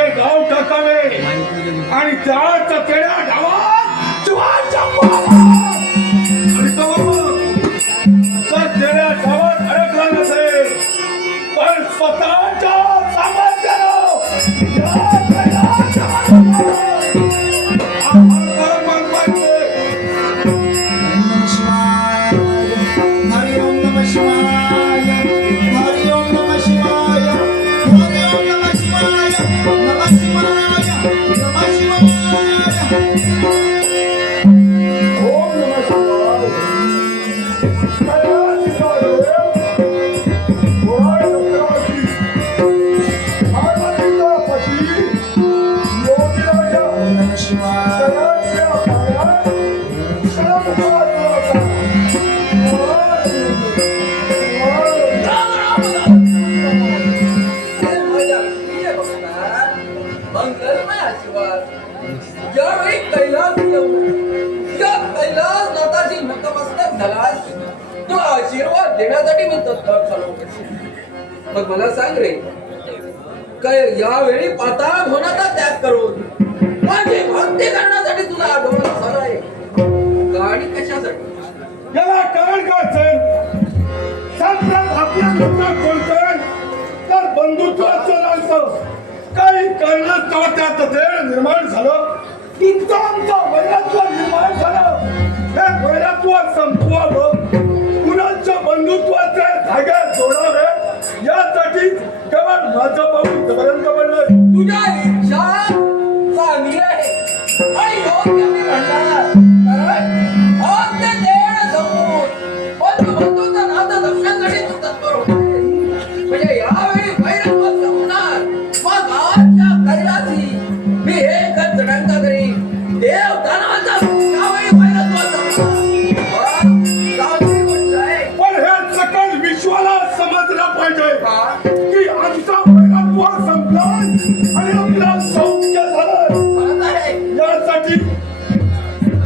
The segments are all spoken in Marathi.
ते गाव टाकावे आणि त्याच तेड्या गावात जीवाच्या आणि तो तर तेड्या गावात अडकला नसेल पण स्वतःच्या सामर्थ्यानं देण्यासाठी मी तत्पर चालू मग मला सांग रे काय यावेळी पाताळ होण्याचा त्याग करून माझी भक्ती करण्यासाठी तुला आगमन झालंय गाडी कशासाठी याला कारण काय असेल सांगतात आपल्या लोकांना बोलतोय तर बंधुत्वाचं नातं काही कारणास्तव त्यात तेढ निर्माण झालं तुमचं आमचं वैरत्व निर्माण झालं हे वैरत्व संपवावं कुणाच्या बंधुत्वाचे धागे जोडावे यासाठी केवळ माझं पाऊल पर्यंत पडलं तुझ्या इच्छा चांगली आहे आणि योग्य मी म्हणणार कारण आज ते देण संपून बंधुत्वाचं नातं जपण्यासाठी तू तत्पर होते म्हणजे यावेळी वैरत्व संपणार मग आजच्या कैलासी मी एकच जणांचा करी देव दानवाचा यावेळी वैरत्व संपणार विश्वाला समजलं पाहिजे की आमचा वैरत्व संपला आणि आपला सौख्य झालं यासाठी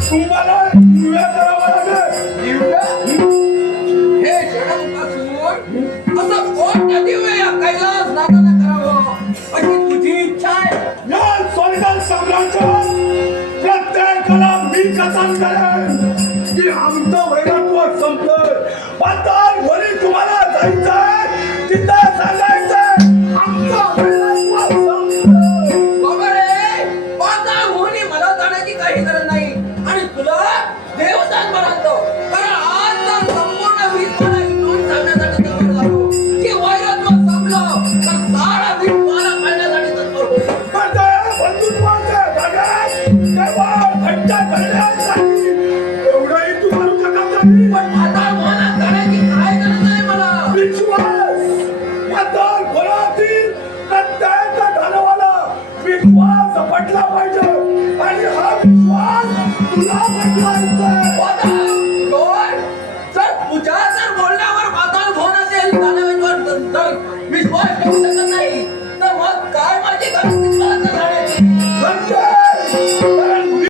तुम्हाला दिव्या करावा लागेल हे क्षणांपासून असं कोणत्या दिव्य या कैलास नागाला करावं अशी तुझी इच्छा आहे या स्वर्ग सम्राट प्रत्येकाला मी कथन करेन